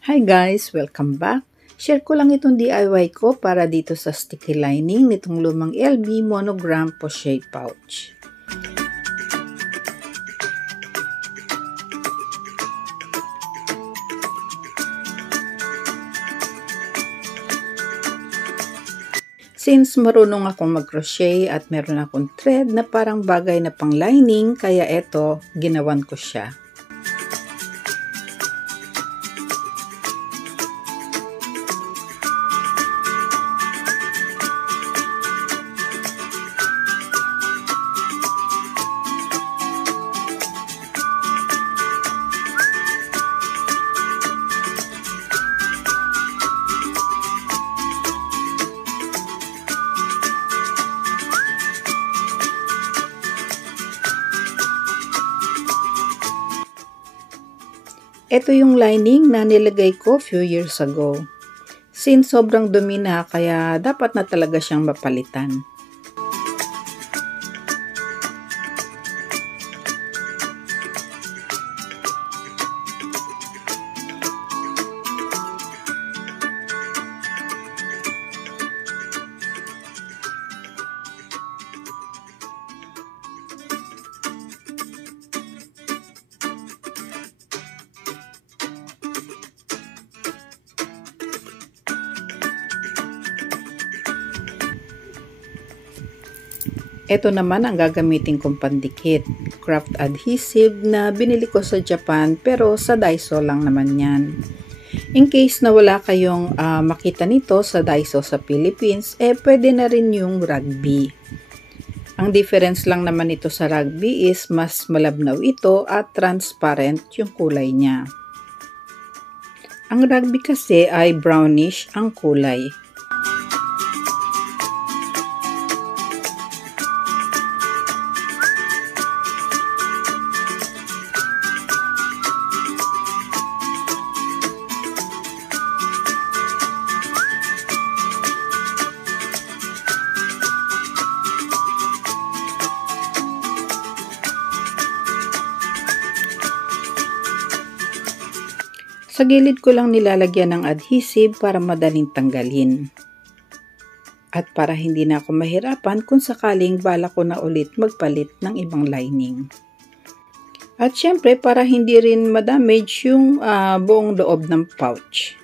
Hi guys! Welcome back! Share ko lang itong DIY ko para dito sa sticky lining nitong lumang LB monogram pochette pouch. Since marunong akong mag-crochet at meron akong thread na parang bagay na pang lining, kaya eto, ginawan ko siya. Ito yung lining na nilagay ko few years ago. Since sobrang dumi na, kaya dapat na talaga siyang mapalitan. Ito naman ang gagamitin kong pandikit, craft adhesive na binili ko sa Japan pero sa Daiso lang naman yan. In case na wala kayong makita nito sa Daiso sa Philippines, pwede na rin yung rugby. Ang difference lang naman ito sa rugby is mas malabnaw ito at transparent yung kulay niya. Ang rugby kasi ay brownish ang kulay. Sa gilid ko lang nilalagyan ng adhesive para madaling tanggalin. At para hindi na ako mahirapan kung sakaling bala ko na ulit magpalit ng ibang lining. At syempre para hindi rin madamage yung buong loob ng pouch.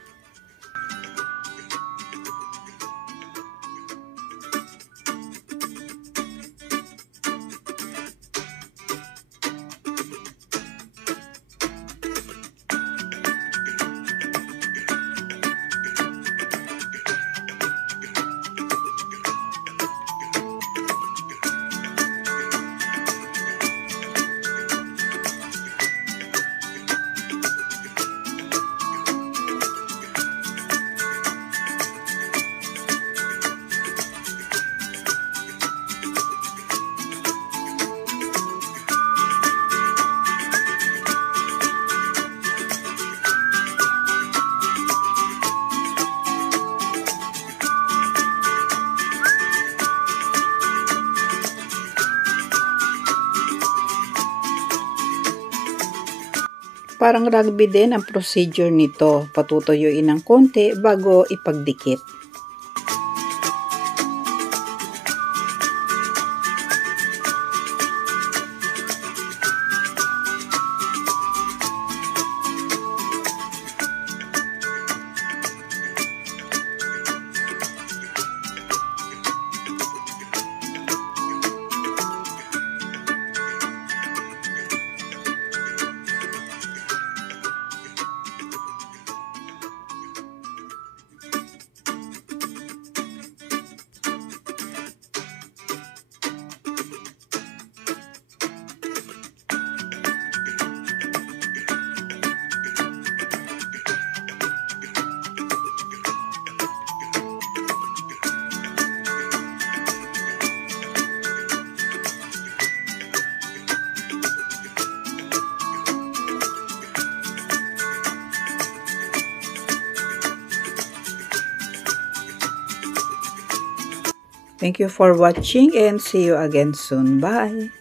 Parang rugby din ang procedure nito, patutuyuin ng konti bago ipagdikit. Thank you for watching and see you again soon. Bye!